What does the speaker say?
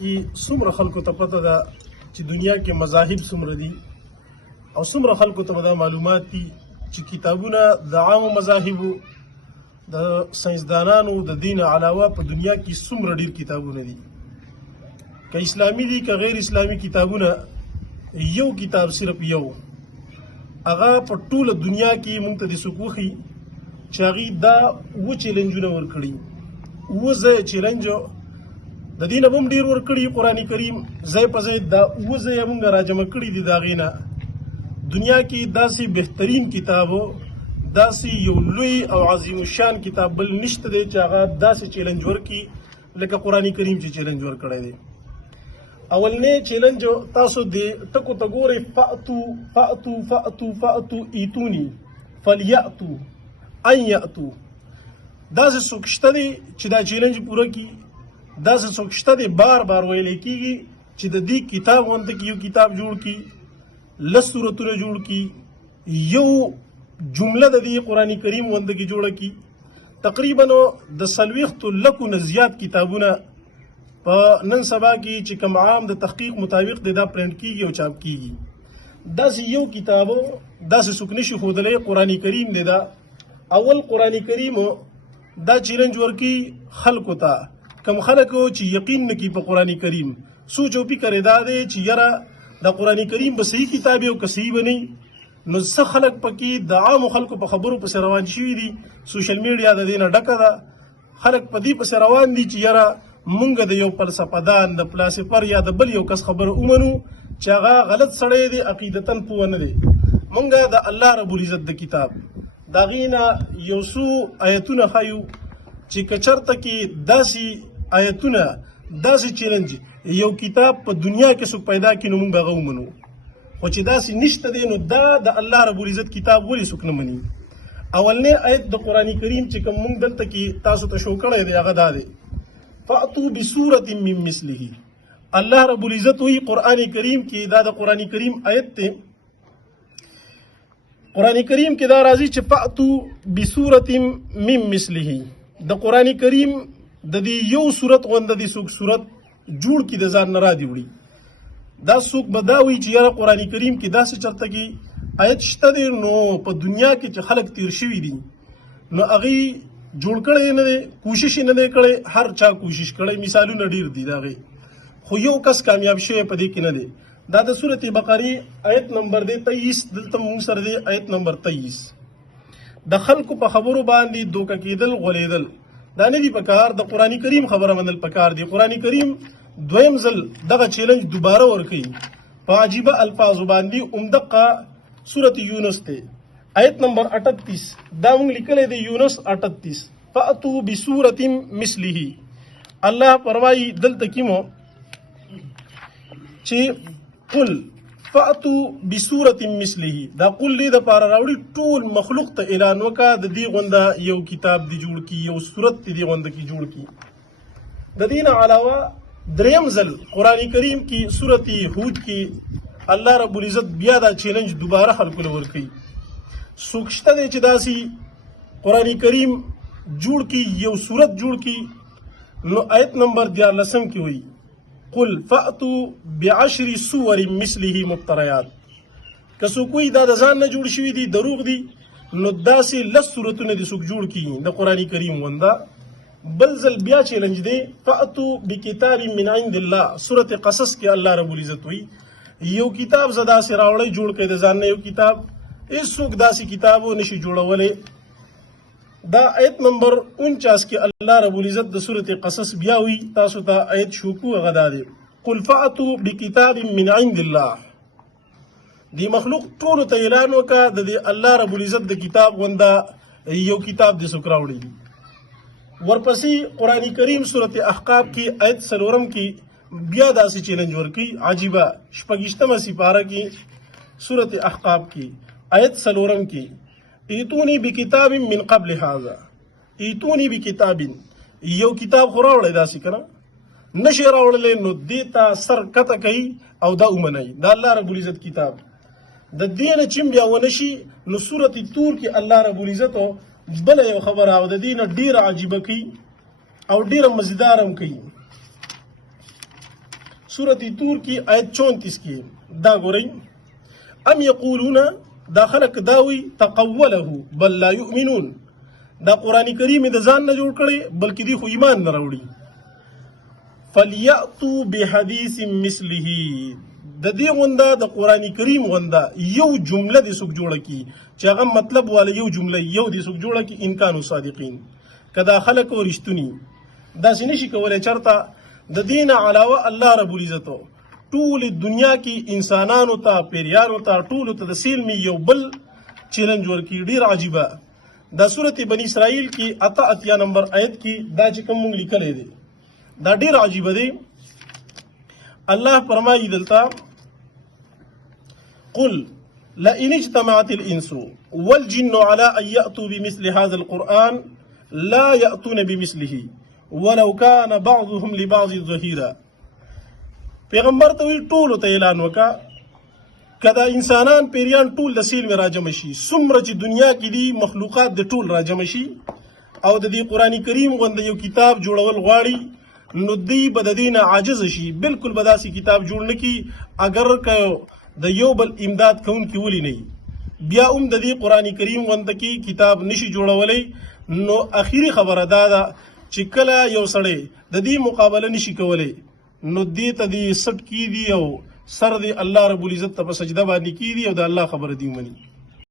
څومره خلکو ته پته ده چې دنیا کې مذاهب څومره دي او څومره خلکو ته دا معلومات دي چې کتابونه د عامو مذاهبو د ساینسدانانو د دین علاوه په دنیا کې څومره ډیر کتابونه دي، که اسلامي دي که غیر اسلامي کتابونه. یو کتاب صرف یو هغه په ټوله دنیا کې مونږ ته د سکوخي چې هغې دا اووه چیلنجونه ورکړي، اووه ځایه چیلنج د دې نه به هم ډېر ورکړي. قرآن کریم ځای په ځای دا اووه ځایه مونږ راجمع کړي دي. د هغې نه دنیا کې داسې بهترین کتاب، داسې یو لوی او عظیم الشان کتاب بل نشته دی چې هغه داسې چیلنج ورکړي لکه قرآن کریم چې چیلنج ورکړی دی. اولنی چیلنج تاسو د ټکو ته ګورئ، فأتو فأتو فأتو فأتو ایتونی فلیأتو ان یأتو. داسې څوک شته دی چې دا چیلنج پوره کړي، داسې څوک شته دی بار بار ویلی کېږي چې د دې کتاب غونته کې یو کتاب جوړ کړي، لس سورتونه جوړ کړي، یو جمله د دې قرآن کریم غونته کې جوړه کړي. تقریبا د 40 لکو نه زیات کتابونه په نن سبا کې چې کوم عام د تحقیق مطابق دا پرنټ کېږي او چاپ کېږي. داسې یو کتاب داسې څوک نشي ښودلی قرآن کریم دی. دا اول قرآن کریم دا چیلنج ورکړي خلکو ته، کم خلک چې یقین نه کوي په قرآن کریم، سوچ او فکر یې دا دی چې یاره د قرآن کریم به صحیح کتاب او که صحیح به نه، نو څه خلک پکې د عامو خلکو په خبرو پسې روان شوي دي. سوشل میډیا د دې نه ډکه ده، خلک په دې پسې روان دي چې یاره مونږ د یو فلسفه دان د فلاسفر یا د بل یو کس خبره ومنو چې هغه غلط سړی دی، عقیدتاً پوه نه دی. مونږ د الله رب العزت د کتاب د هغې نه یو څو ایتونه ښایو چې که چېرته کې داسې ایتونه داسې چیلنج یو کتاب په دنیا کې څوک پیدا کړي نو مونږ هغه ومنو، خو چې داسې نشته دی نو دا د الله رب العزت کتاب ولې څوک نه مني. اولنی آیت د قرآن کریم چې کوم مونږ دلته کې تاسو ته شو کړی دی هغه دا دی، فأتو بسورة من مثله. الله رب العزت وی قرآن کریم کې دا د قرآن کریم آیت ته، قرآن کریم کې دا راځي چې فأتو بسورة من مثله. د قرآن کریم د دې یو صورت غونده د څوک صورت جوړ کړي د ځان نه را دي وړي، دا څوک به دا وایي چې یاره قرآن کریم کې داسې چېرته کې آیت شته دی نو په دنیا کې چې خلک تیر شوي دي نو هغې جوړ کړی نه دی، کوشش یې نه دی کړی. هر چا کوشش کړی، مثالونه ډیر دي د هغې، خو یو کس کامیاب شوی په دې کې نه دی. دا د سورة بقرې آیت نمبر دی 23، دلته مونږ سره دی آیت نمبر 23. د خلکو په خبرو باندې دوکه کېدل، غولیدل دا نه دي پکار، د قرآن کریم خبره منل پکار دی. قرآن کریم دویم ځل دغه چیلنج دوباره ورکوي په عجیبه الفاظو باندې. همدقه سورة یونس دی آیت نمبر 38، دا مونږ لیکلی دی یونس 38، فأتو بسورة مثله. الله فرمایي دلته کې مو چې قل فأتو بسورة مثله، دا قل دې دپاره راوړي ټول مخلوق ته اعلان وکړه د دې غونده یو کتاب دې جوړ کړي، یو صورت دې غونده کې جوړ کړي. د دې نه علاوه دریم ځل قرآن کریم کې سورة هود کې الله رب العزت بیا دا چیلنج دوباره خلکو له ورکوي. څوک شته دی چې داسې قرآن کریم جوړ کړي، یو صورت جوړ کړي، نو آیت نمبر 14 کې وایي قل فأتو بعشر سور مثله مفتریات. که څوک وایي دا د ځان نه جوړ شوي دي، دروغ دي، نو داسې 10 صورتونه دې څوک جوړ کړي د قرآن کریم غونده. بل ځل بیا چیلنج دی، فأتو بکتاب من عند الله. سورة قصص کې الله رب العزت وایي یو کتاب زه داسې راوړی جوړ کړئ د ځان نه یو کتاب، هیڅوک داسې کتاب نشي جوړولی. دا آیت نمبر 49 کې الله رب العزت د سورة قصص بیا وی، تاسو ته آیت شو کو هغه دا دی، قل فأتو بکتاب من عند الله. دی مخلوق ټولو ته اعلان وکړه د دې الله رب العزت د کتاب غونده یو کتاب دې څوک راوړي. ورپسې قرآن کریم سورة احقاف کې آیت 4 کې بیا داسې چیلنج ورکړي عجیبه. 26 سپاره کې سورة احقاف کې آیت 4 کې ایتونی بکتاب من قبل هذا، ایتونی بکتاب، یو کتاب خو راوړی داسې که نه نشي راوړلی نو دې ته سر کته کوي او دا ومنئ دا الله رب العزت کتاب. د دې نه چې بیا ونه شي نو سورة تور کې الله رب العزت بله یو خبره او د دې نه ډېره عجیبه کوي او ډېره مزیدار هم کوي. سورۃ طور کی آیت 34 کی دا ګورئ ام یقولون دا خلق داوی تقوله بل لا یؤمنون دا قرآن کریم د ځان نه جوړ کړي بلکې دی خو ایمان نه راوړي فلیاتوا بحدیث مثله د دې غونډه د قرآن کریم غونډه یو جمله د سوق جوړه کی چې هغه مطلب والا یو جمله یو د سوق جوړه کی ان کانوا صادقین کدا خلق ورشتونی دا نشي کولای چرته د دین علاوه الله رب العزت ټول دنیا کې انسانانو ته پیریانو ته ټول ته د سیلمی یو بل چیلنج ورکی ډیر عجیبه دا سورۃ بنی اسرائیل کی اتیا نمبر آیت کی دا چې کوم مونږ لیکلې دي دا ډیر عجیبه دی الله فرمایي دلته قل لئن اجتمعت الانس والجن على ان ياتوا بمثل هذا القران لا ياتون بمثله ولو كان بعضهم لبعض ظهيرا پیغمبر ته ټول ته اعلان وکا کدا انسانان پیریان ټول د سیل می راجم شي څومره چې دنیا کې دي مخلوقات د ټول راجم شي او د دې قران کریم غوند یو کتاب جوړول غواړي نو دی بد دین عاجز شي بالکل بداسي کتاب جوړ نکي اگر که د یو بل امداد کون کی ولي نه بیا د دې قران کریم غوند کی کتاب نشي جوړولای نو اخیری خبره دا ده چې کله یو سړی د دې مقابله نشي کولای نو دې ته دې سټ کی دی او سر دی الله رب العزت ته په سجده باندې کی دی او د الله خبر دی مني